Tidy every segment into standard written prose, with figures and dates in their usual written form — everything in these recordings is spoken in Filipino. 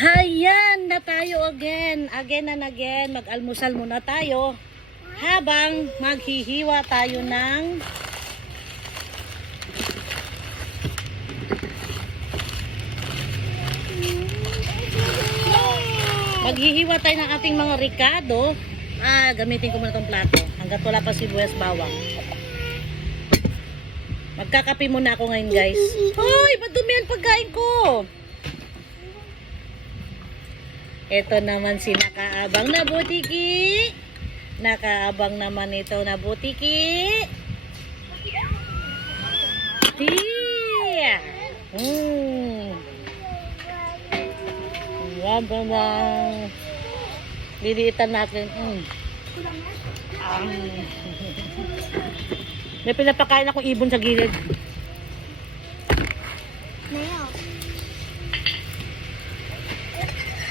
Hayan na tayo again and again. Mag-almusal muna tayo habang maghihiwa tayo ng ating mga ricado. Gamitin ko muna itong plato hanggat wala pa sibuyas bawang. Magkakape muna ako ngayon, guys. Hoy, madumi ang pagkain ko. Ito naman si nakaabang na butiki. Nakaabang naman ito na butiki. Tia. Wabang. Liliitan natin. May pinapakain akong ibon sa gilid.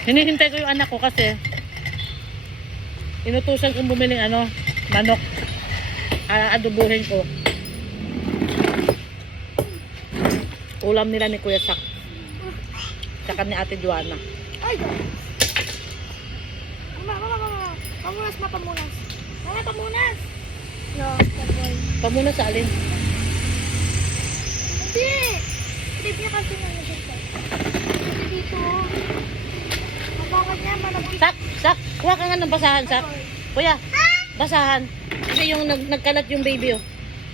Hinihintay ko yung anak ko kasi inutusan kong bumili manok. Adobuhin ko. Ulam nila ni Kuya Sak. Tsaka ni Ate Joanna. Ay! Mama. Pamunas na, pamunas. Mama, pamunas! No, pamunas. Pamunas sa alin? Hindi! Hindi niya kasi naman dito. Kasi dito. Mabakad niya, malapit. Sak! Kuha ka nga ng basahan, Sak. Kuya, basahan. Kasi yung nagkalat yung baby, oh.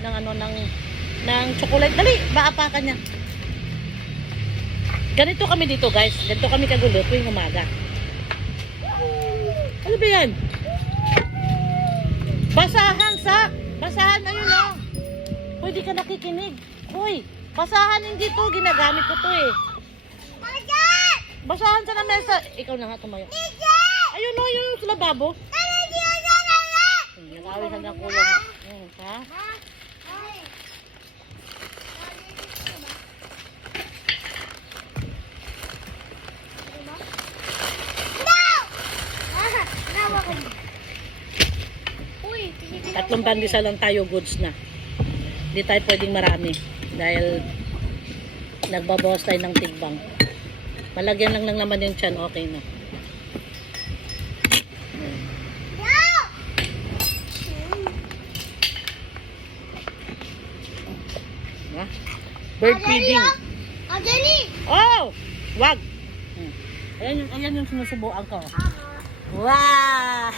Ng chocolate. Dali, maapakan niya. Ganito kami dito, guys. Ganito kami kagulo tuwing umaga. Ano ba yan? Basahan, Sak. Basahan, ayun, oh. Hoy, di ka nakikinig. Hoy, basahan hindi to. Ginagamit ko to, eh. Basahan sa lamesa. Ikaw na nga tumayo. Ayun, oh, yung sa lababo. Nag-awin na ng kulong. Ha? Tatlong bandisa lang tayo, goods na. Hindi tayo pwedeng marami dahil nagbabawas tayo ng tigbang. Malagyan lang ng laman yung tiyan, okay na. Bird feeding. Oh! Wag! Ayan yung sinusubuan ko. Wow!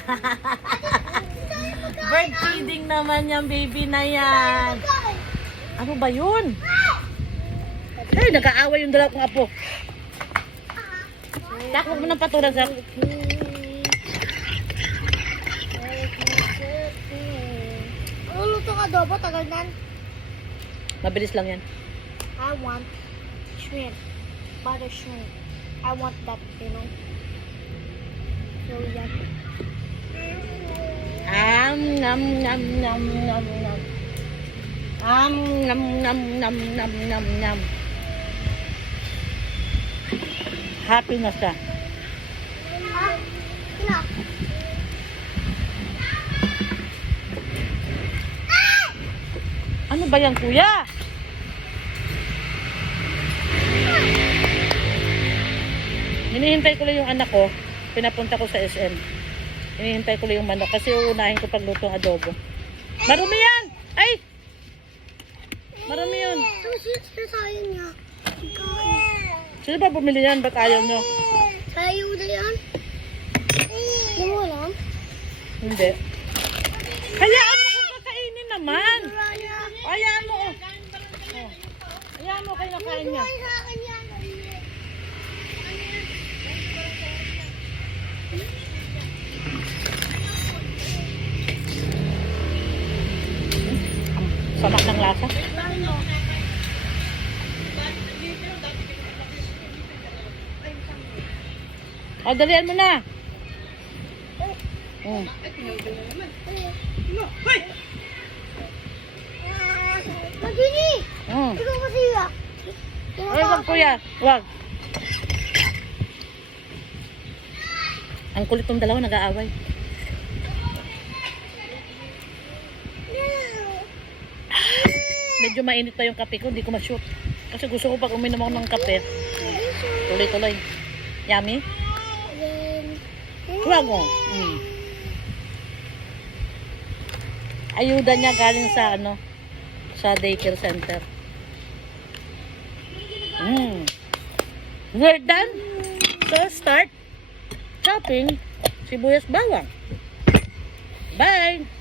Bird feeding naman yung baby na yan. Ano ba yun? Ay, nag-aaway yung dala kong apo. Takbo mo ng patulang, Sak. Ano luto ka adobo? Tagal nan. Mabilis lang yan. I want shrimp. Butter shrimp. I want that, you know. So yummy. Nam. Nam. Happy na siya. Sila. Ano ba yan, kuya? Hinihintay ko lang yung anak ko. Pinapunta ko sa SM. Hinihintay ko lang yung manok kasi uunahin ko paglutong adobo. Marumi yan! Ay! Marumi yun. Sayang niya. Sino ba bumili yan? Ba't ayaw nyo? Sayang na yan. Hindi mo alam? Hindi. Hayaan mo kung kakainin naman. Hayaan mo. Oh. Hayaan mo kayo nakain niya. Samak ng lasa. O, dalian mo na. Magini! Ikaw kasi ya. Ay, wag kuya. Wag. Ang kulit ng dalawa, nag-aaway. Medyo mainit pa yung kape ko, hindi ko ma-shoot. Kasi gusto ko pag uminom ako ng kape, tuloy-tuloy. Yummy? Then, Huwag mo. Ayuda niya galing sa sa daycare center. We're done. So, start chopping sibuyas bawang. Bye!